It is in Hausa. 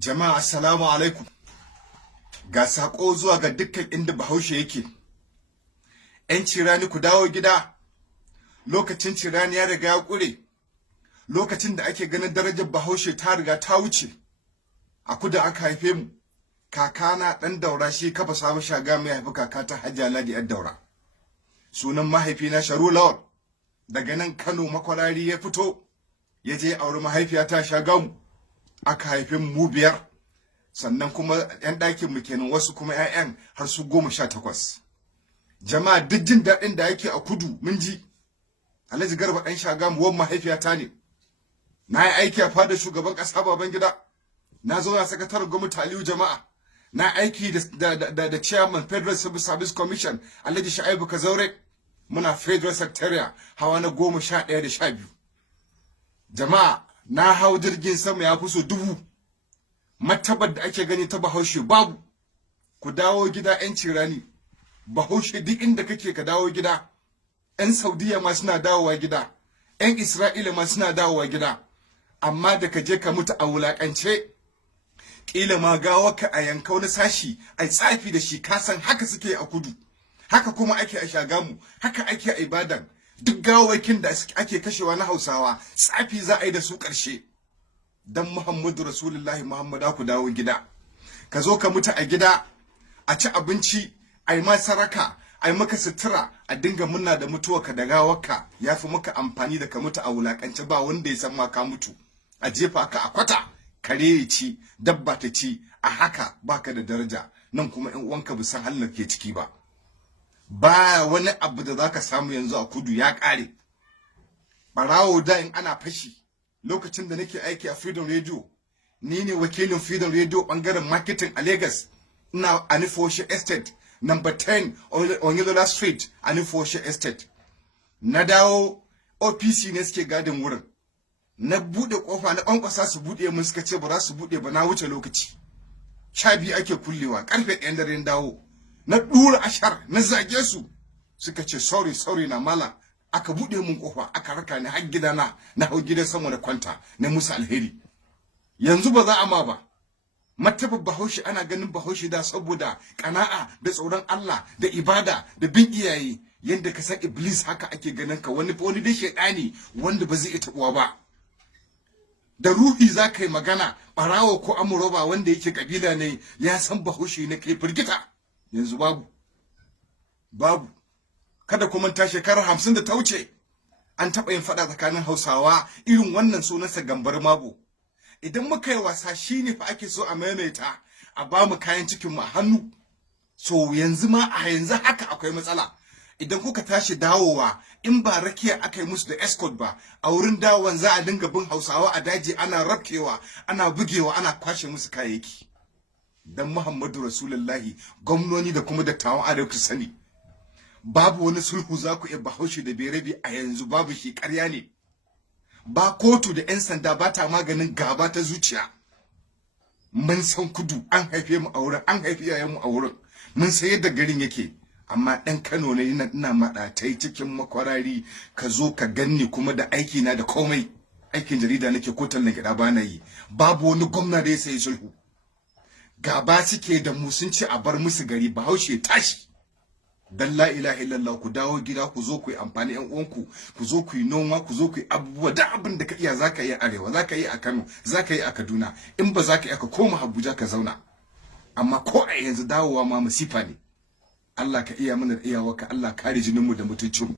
Jama'a assalamu alaikum. Ga sako zuwa ga dukkan inda Bahaushe yake. ‘Yan cirani ku dawo gida. Lokacin cirani ya riga ya ƙure. Lokacin da ake ganin darajar Bahaushe ta riga ta wuce. A kudu aka haife mu. Kakana ɗan Daura shi kafa Sabo Shagamu ya haifi kakata Hajiya Ladi ‘yar Daura. Sunan mahaifina Sharu Lawal. Daga nan Kano Makwarari ya fito. Ya je auri mahaifiyata Shagamu. Aka haife mu biyar. Sannan kuma ‘yan ɗakin mu kenan, wasu kuma ‘ya'yan har su 18. Jama'a duk jin daɗin da yake a kudu mun ji. Alhaji Garba ɗan Shagamu wan mahaifiyata ne. Na yi aiki a fadar shugaban ƙasa Babangida. Na zo na sakataren gwamnati Aliyu Jama'a. Na aiki da chairman Federal Civil Service Commission Alhaji Sha'ibu Kazaure. Muna Federal Secretariat hawa na 11 da 12. Jama'a na hau jirgin sama ya fi so 1000. Martabar da ake gani ta Bahaushe babu. Ku dawo gida ‘yan cirani. Bahaushe duk inda kake ka dawo gida. ‘Yan Saudiya ma suna dawowa gida. ‘Yan Isra'ila ma suna dawowa gida. Amma da ka je ka mutu a wulaƙance, ƙila ma gawarka a yanka wani sashi a tsafi da shi, ka san haka suke a kudu. Haka kuma ake a Shagamu, haka ake a Ibadan. Duk gawawakin da ake kashewa na Hausawa, tsafi za a yi da su ƙarshe. Dan Muhammadu Rasulullahi Muhammada ku dawo gida. Ka zo ka mutu a gida, a ci abinci, a yi masaraka, a yi maka sutura, a dinga murna da mutuwarka da gawarka, ya fi maka amfani da ka mutu a wulakance ba wanda ya san ma ka mutu. A jefa ka a kwata, kare ya ci, dabba ta ci, a haka baka da daraja. Nan kuma ƴan uwanka ba san halin ke ciki ba. Ba wani abu da zaka samu yanzu a kudu ya ƙare. Barawo da in ana fashi. Lokacin da nake aiki a Freedom Radio, ni ne wakilin Freedom Radio bangaren marketing a Lagos. Ina Anifoshe Estate, number 10 Onyelola Street, Anifoshe Estate. Na dawo OPC ne suke gadin wurin. Na bude kofa na kwankwasa su bude mun, suka ce ba za su bude ba, na wuce lokaci. 12 ake kullewa, karfe 1 dare dawo. Na dura ashar, na zage su. Suka ce sorry na mala. Aka bude mun kofa, aka raka ni har gidana, na hau gidan sama da kwanta, na musu alheri. Yanzu ba za a ma ba. Martabar Bahaushe ana ganin Bahaushe da saboda kana'a da tsoron Allah da ibada da bin iyaye. Yanda ka san Iblis haka ake ganin ka, wani dai shedani wanda ba zai tabuwa ba. Da ruhi za ka yi magana, barawo ko amuroba wanda yake kabila ne ya san Bahaushe ne kai firgita. Yanzu babu. Kada ku manta shekarar 50 da ta wuce an taɓa yin faɗa tsakanin Hausawa irin wannan sunansa Gambar Mago. Idan muka yi wasa shine fa ake so a maimaita, a ba mu kayan cikin mu a hannu. So yanzu haka akwai matsala. Idan kuka tashi dawowa, in ba rakiya aka yi musu da escort ba, a wurin dawon za a dinga bin Hausawa a daji, ana rafkewa, ana bugewa, ana kwashe musu kayayyaki. Dan Muhammadu Rasulullahi, gwamnoni da kuma dattawan arewa ku sani. Babu wani sulhu za ku iya Bahaushe da Berabe a yanzu, babu shi, ƙarya ne. Ba kotu da 'yan sanda ba ta maganin gaba ta zuciya. Mun san kudu, an haife mu a wurin, an haife iyayenmu a wurin. Mun san yadda garin yake. Amma ɗan Kano ne ina maɗatai cikin Makwarari, ka zo ka ganni kuma da aiki na da komai. Aikin jarida nake ko tallan gida ba na yi. Babu wani gwamna da ya sayi sulhu. Gaba suke da mu, sun ce a bar musu gari, Bahaushe tashi. Dan la ilaha illallah, ku dawo gida, ku zo ku yi amfani ƴan uwanku, ku zo ku yi noma, ku zo ku yi abubuwa, da abin da ka iya zaka yi a Arewa, zaka yi a Kano, zaka yi a Kaduna. In ba zaka yi ka koma Abuja ka zauna. Amma ko a yanzu dawowa ma masifa ne. Allah ka iya mana da iyawarka, Allah kare jininmu da mutuncinmu.